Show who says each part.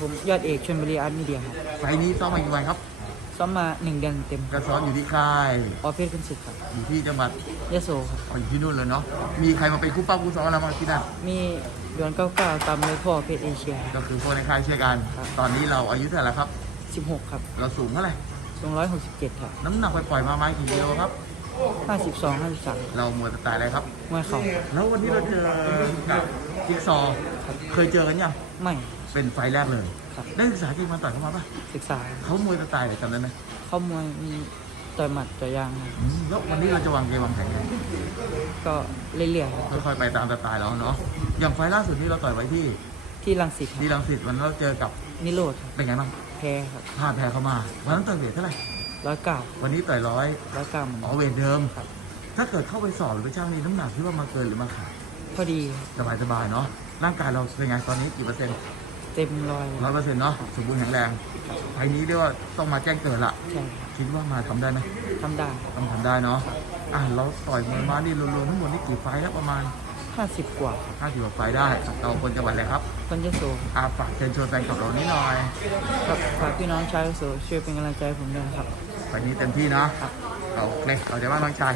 Speaker 1: ผมยอดเอกชลบุรีอาร์ตมีเดียครับ
Speaker 2: ไฟล์นี้ซ้อมมากี่วันครับ
Speaker 1: ซ้อมมาหนึ่งเดือนเต็ม
Speaker 2: ก็ซ้อมอยู่ที่ค่าย
Speaker 1: ออฟเพชรขึ้นสิทธิ์ครับ
Speaker 2: อยู่ที่จังหวัด
Speaker 1: ยโสครับ
Speaker 2: อ๋ออยู่ที่นู่นเลยเนาะมีใครมาเป็นคู่ป้าคู่ซ้อมเราบ้างที่นั่น
Speaker 1: มีดวนเก้าเก้าตามเลยพ่อเพชรเอเชีย
Speaker 2: ก็คือพวกในค่ายเชื่อกัน
Speaker 1: ครับ
Speaker 2: ตอนนี้เราอายุเท่าไหร่แล้วครับ
Speaker 1: สิบหกครับ
Speaker 2: เราสูงเท่าไหร่
Speaker 1: สองร้อยหกสิบเจ็ดครับ
Speaker 2: น้ำหนักปล่อยๆมาไหมกี่กิโลครับ
Speaker 1: ห้าสิบสองห้าสิบสาม
Speaker 2: เราหมวดสไตล์อะไรครับ
Speaker 1: มวยเข่า
Speaker 2: แล้ววันนี้เราเจอกับจิ๊กซอว์เคยเจอกันยัง
Speaker 1: ไม่
Speaker 2: เป็นไฟล์แรกเลย
Speaker 1: ครับ
Speaker 2: ได้ศึกษาเกมมาต่อยเข้ามาปะ
Speaker 1: ศึกษา
Speaker 2: เขามวยสไตล์ไหนจำได้ไหม
Speaker 1: เข้ามวยมีต่อยหมัดต่อยยางครับ
Speaker 2: อืมแล้ววันนี้เราจะวางเกมวางแผนไง
Speaker 1: ก็เรื่อยๆครับ
Speaker 2: ค่อยๆไปตามสไตล์เราเนาะอย่างไฟล์ล่าสุดที่เราต่อยไว้ที่
Speaker 1: ที่รังสิตครับ
Speaker 2: ที่รังสิตวันนั้นเราเจอกับ
Speaker 1: นิโรธครับ
Speaker 2: เป็นไงบ้าง
Speaker 1: แพ้ครับ
Speaker 2: พลาดแพ้เข้ามาวันนั้นต่อยเวทเท่าไหร่
Speaker 1: ร้อยเก้า
Speaker 2: วันนี้ต่อยร้อย
Speaker 1: ร้อยเก้าเหมือน
Speaker 2: อ๋อ
Speaker 1: กัน
Speaker 2: เวทเดิม
Speaker 1: ครับ
Speaker 2: ถ้าเกิดเข้าไปสอบหรือไปช่างนี่น้ำหนักที่ว่ามาเกินหรือมาขาด
Speaker 1: พอดี
Speaker 2: สบายๆเนาะร่างกายเราเป็นไงตอนนี้กี่เปอร์เซ็นต์
Speaker 1: เต็มร้อย
Speaker 2: ร้อยเปอร์เซ็นต์เนาะสมบูรณ์แข็งแรงไฟล์นี้เรียกว่าต้องมาแจ้งเกิดละ
Speaker 1: ใช่ครับ
Speaker 2: คิดว่ามาทำได้ไหม
Speaker 1: ทำได้
Speaker 2: ต้องทำได้เนาะอะเราต่อยมวยมานี่รวมๆทั้งหมดนี่กี่ไฟล์แล้วประมาณ
Speaker 1: ห้าสิบกว่า
Speaker 2: 50กว่าไฟล์ได้เราคนจังหวัดอะไรครับ
Speaker 1: คนยโส
Speaker 2: อาฝากเชิญชวนแฟนคลับเรานิดหน่อย
Speaker 1: ครับฝากพี่น้องชาวยโสช่วยเป็นกำลังใจให้ผมด้วยนะครับ
Speaker 2: ไฟล์นี้เต็มที่เนาะโอเคเราจะว่าน้องชาย